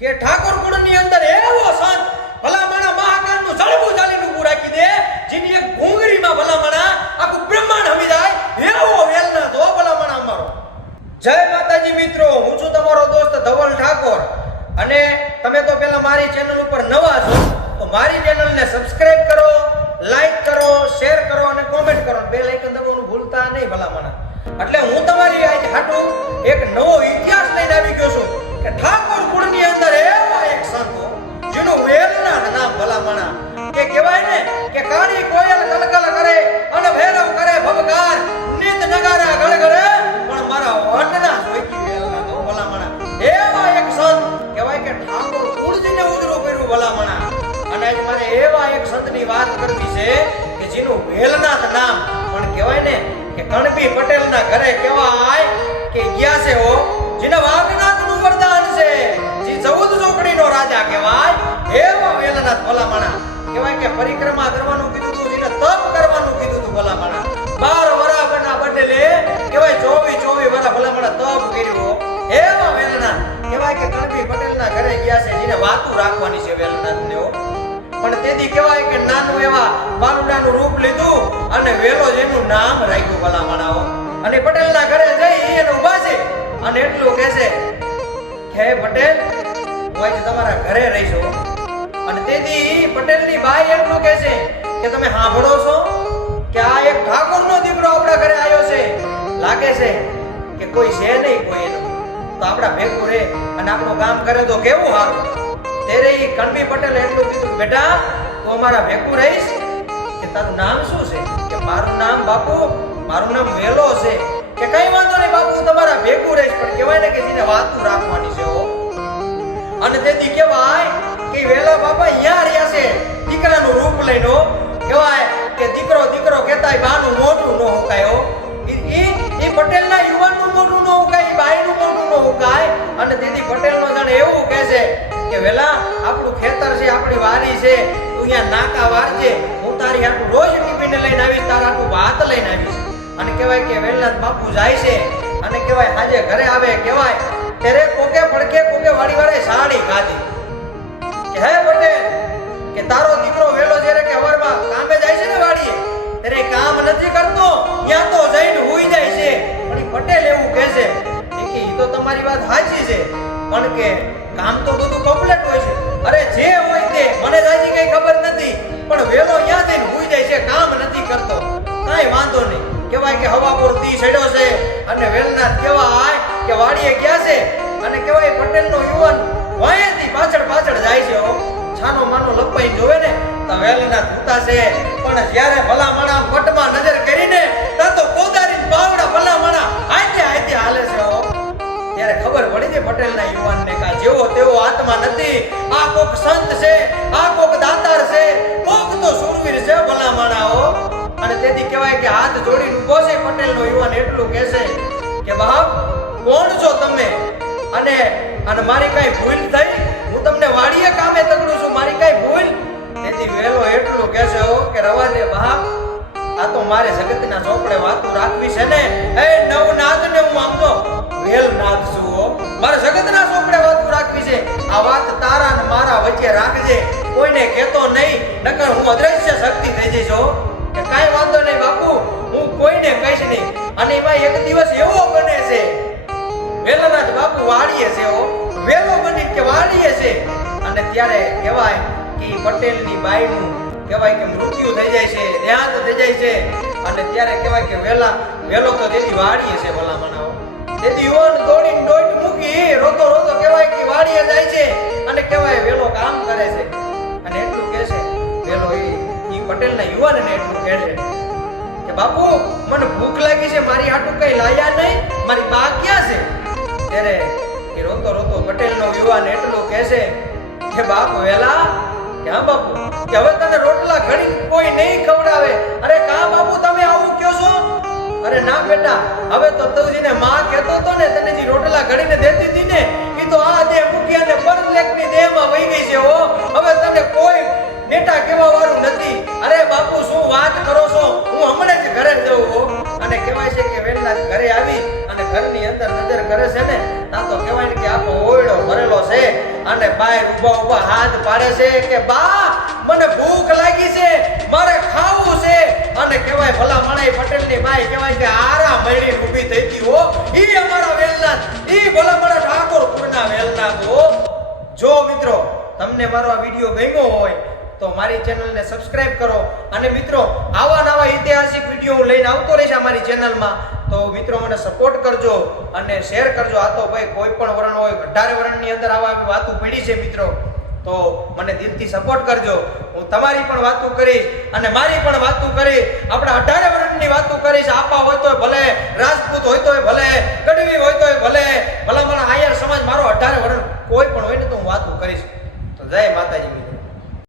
કે ઠાકોર કુળની અંદર એવો સંત ભલામણા મહાકાળનું જળવું ચાલીને ઊભું રાખી દે, જેની એક ઘૂંઘરીમાં ભલામણા આખું બ્રહ્માંડ હમી જાય, એવો વેલના દો ભલામણા અમારો. જય માતાજી મિત્રો, હું છું તમારો દોસ્ત ધવલ ઠાકોર. અને તમે તો પેલા મારી ચેનલ ઉપર નવા છો, તો મારી ચેનલને સબસ્ક્રાઇબ કરો લાઈક કરો શેર કરો અને કોમેન્ટ કરો. બે લાઇકન દબાવવાનું ભૂલતા નહીં ભલામણા. એટલે હું તમારી આજે હાટું એક નવો ઇતિહાસ લઈને આવી ગયો છું કે ઠાકોર ભલામણા. કે કહેવાય ને કે કાળી કોયલ કલકલ કરે અને ભેરવ કરે ભવકાર, નિત નગારા ગળગળે, પણ મારા વટના સોઈકી વેલના તો ભલામણા. એવા એક સંત, કહેવાય કે ઠાકોર કુળજીને ઉજળું કર્યું ભલામણા. અને આજે મારે એવા એક સંતની વાત કરવી છે કે જેનું વેલનાથ નામ, પણ કહેવાય ને કે કણબી પટેલના ઘરે કહેવાય કે ગયા છે હો, જેના કહેવાય કે પરિક્રમા કરવાનું કીધું હતું જેને તપ કરવાનું કીધું તું ભલામણા. બાર વરાબરના બદલે કહેવાય ચોવી ચોવી વરા ભલામણા તપ કર્યો. એવા વેલના કહેવાય કે કણબી પટેલના ઘરે ગયા છે, જેને વાતું રાખવાની છે વેલનાથને હો. પણ તેથી કહેવાય કે નાનું એવા બાલુડાનું રૂપ લીધું અને વેલો જેનું નામ રાખ્યું ભલામણાઓ અને પટેલના ઘરે જઈ એને ઊભા છે અને એટલું કહે છે હે પટેલ તમારા ઘરે રહીશું અને તેથી પટેલની બાઈ એટલું કહે છે કે તમે સાંભળો છો કે આ એક ઠાકોરનો દીકરો આપણા ઘરે આવ્યો છે. લાગે છે કે કોઈ છે નહીં કોઈ એનું. તો આપણા ભેગું રહે અને આપણું કામ કરે તો કેવું સારું ત્યારે એ કણબી પટેલ એટલું કીધું, બેટા, તું અમારા ભેગું રહીશ કે તારું નામ શું છે? કે મારું નામ બાપુ, મારું નામ વેલો છે. કે કઈ વાંધો નહીં બાપુ તમારા ભેગું રહીશ. પણ કહેવાય ને કે જેને વાતું રાખવાની છે અને તેથી કહેવાય કે વેલા બાપા અહીંયા રહ્યા છે. દીકરાનું રૂપ લઈનો. કહેવાય કે દીકરો દીકરો કહેતા બાનું મોઢું ન હોકાયો એ એ પટેલના યુવાનનું મોઢું ન હોકાય બાઈનું મોઢું ન હોકાય. અને તેથી પટેલનો જાણે એવું કહે છે કે વેલા, આપણું ખેતર છે, આપણી વાડી છે, તું અહીંયા નાકા વારજે, હું તારી આટલું રોજ ટિફિન લઈને આવીશ, તારા આટલું ભાત લઈને આવીશ. અને કહેવાય કે વેલનાથ બાપુ જાય છે. અને કહેવાય, આજે ઘરે આવે, કહેવાય ત્યારે કોકે પડકે કોકે વાળી વાળે સાડી ખાધી હે પટેલ કે તારો દીકરો વેલો જ્યારે કે હવારમાં કામે જાય છે ને વાડીએ, ત્યારે કામ નથી કરતો, ત્યાં તો જઈને હુઈ જાય છે. પણ પટેલ એવું કહે છે કે એ તો તમારી વાત સાચી છે, પણ કે કામ તો બધું કમ્પ્લીટ હોય છે. અરે જે હોય તે, મને જાજી કઈ ખબર નથી, પણ વેલો ત્યાં જઈને હુઈ જાય છે, કામ નથી કરતો. કાંઈ વાંધો નહીં. કહેવાય કે હવા પૂરતી છેડ્યો છે, અને વેલના કેવા આય કે વાડીએ ગયા છે, અને કહેવાય પટેલનો યુવાન વાયાથી પાછળ પાછળ જાય છે છાનો માનો લપાઈ જોવે ને, તો વેલનાથ ઉતા છે. પણ જ્યારે ભલા માણા પટમાં નજર કરીને તા તો કોદારી પાવડા ભલા માણા આતે આતે હાલે છે ત્યારે ખબર પડી છે પટેલના યુવાનને કા જેવો તેવો આત્મા નથી. આ કોક સંત છે, આ કોક દાતાર છે. કોક તો સુરવીર છે ભલા માણાઓ અને તેથી કહેવાય કે હાથ જોડીને ઊભો છે પટેલનો યુવાન એટલું કહે કે બાપ, કોણ છો તમે? અને અને મારી કઈ ભૂલ થઈ? હું તમને વાડીએ કામે તકડું છું, મારી કઈ ભૂલ? તેથી વેલો એટલું કહેશે હો કે રવા દે આ તો મારે જગતના ચોપડે વાતું રાખવી છે ને. એ નવનાથ ને હું આમ તો વેલનાથ છું હો. મારે જગતના ચોપડે વાતું રાખવી છે. આ વાત તારા ને મારા વચ્ચે રાખજે. કોઈને કહેતો નહીં. છે. અને ત્યારે કહેવાય કે પટેલની બાઈનું કહેવાય કે મૃત્યુ થઈ જાય છે, દેહાંત થઈ જાય છે. અને ત્યારે કહેવાય કે વેલા વેલો તો તેથી વાળીએ છે ભલા તેથી યુવાન દોડીને દોડ મૂકી રોતો રોતો કહેવાય કે વાળીએ જાય છે અને કહેવાય વેલો કામ કરે છે. અને એટલું કહે છે, વેલો એ ઈ પટેલના યુવાનને એટલું કહે છે કે બાપુ, મને ભૂખ લાગી છે, મારી આટું કઈ લાયા નહીં? મારી બા ક્યાં છે? ત્યારે એ રોતો રોતો પટેલનો યુવાન એટલું કહે છે કે બાપ વેલા ક્યાં બાપુ, કે હવે તને રોટલા ઘડી કોઈ નહીં ખવડાવે. અરે કા બાપુ તમે આવું કયો છો? અરે ના બેટા, હવે તો તું માં કહેતો હતો ને, તને જે રોટલા ઘડીને દેતી હતી ને એ તો આ દેહ મૂકી અને પરલેખની દેહમાં વહી ગઈ છે હો. હવે તને કોઈ નેટા કેવા વાળું નથી. અરે બાપુ, શું વાત કરો છો? હું હમણાં જ ઘરે જઉં અને કહેવાય છે કે વેલા ઘરે ઘરની અંદર નજર કરે છે ને તા તો કહેવાય ને કે આખો ઓરડો ભરેલો છે અને બાય ઊભા ઊભા હાથ પાડે છે કે, બા, મને ભૂખ લાગી છે, મારે ખાવું છે. અને કહેવાય, ભલા મણાઈ પટેલની બાઈ કહેવાય કે, આરા મળી ઊભી થઈ ગઈ હો, ઈ અમારા વેલના ઈ ભલા મણા ઠાકોરપુરના વેલના તો જો મિત્રો, તમને મારો આ વીડિયો ગમ્યો હોય, તો મારી ચેનલને સબસ્ક્રાઇબ કરો. અને મિત્રો, આવા નવા ઐતિહાસિક વીડિયો હું લઈને આવતો રહીશ આ મારી ચેનલમાં. તો મિત્રો મને સપોર્ટ કરજો અને શેર કરજો. આ તો ભાઈ કોઈ પણ વરણ હોય અઢારે વરણની અંદર આવા વાતો પડી છે મિત્રો. તો મને દિલથી સપોર્ટ કરજો. હું તમારી પણ વાતો કરીશ અને મારી પણ વાતો કરી આપણે અઢારે વરણની વાતો કરીશ. આપા હોય તોય ભલે, રાજપૂત હોય તો ભલે, કડવી હોય તોય ભલે. ભલા મને આયર સમાજ મારો અઢારે વરણ કોઈ પણ હોય ને તો હું વાતો કરીશ. તો જય માતાજી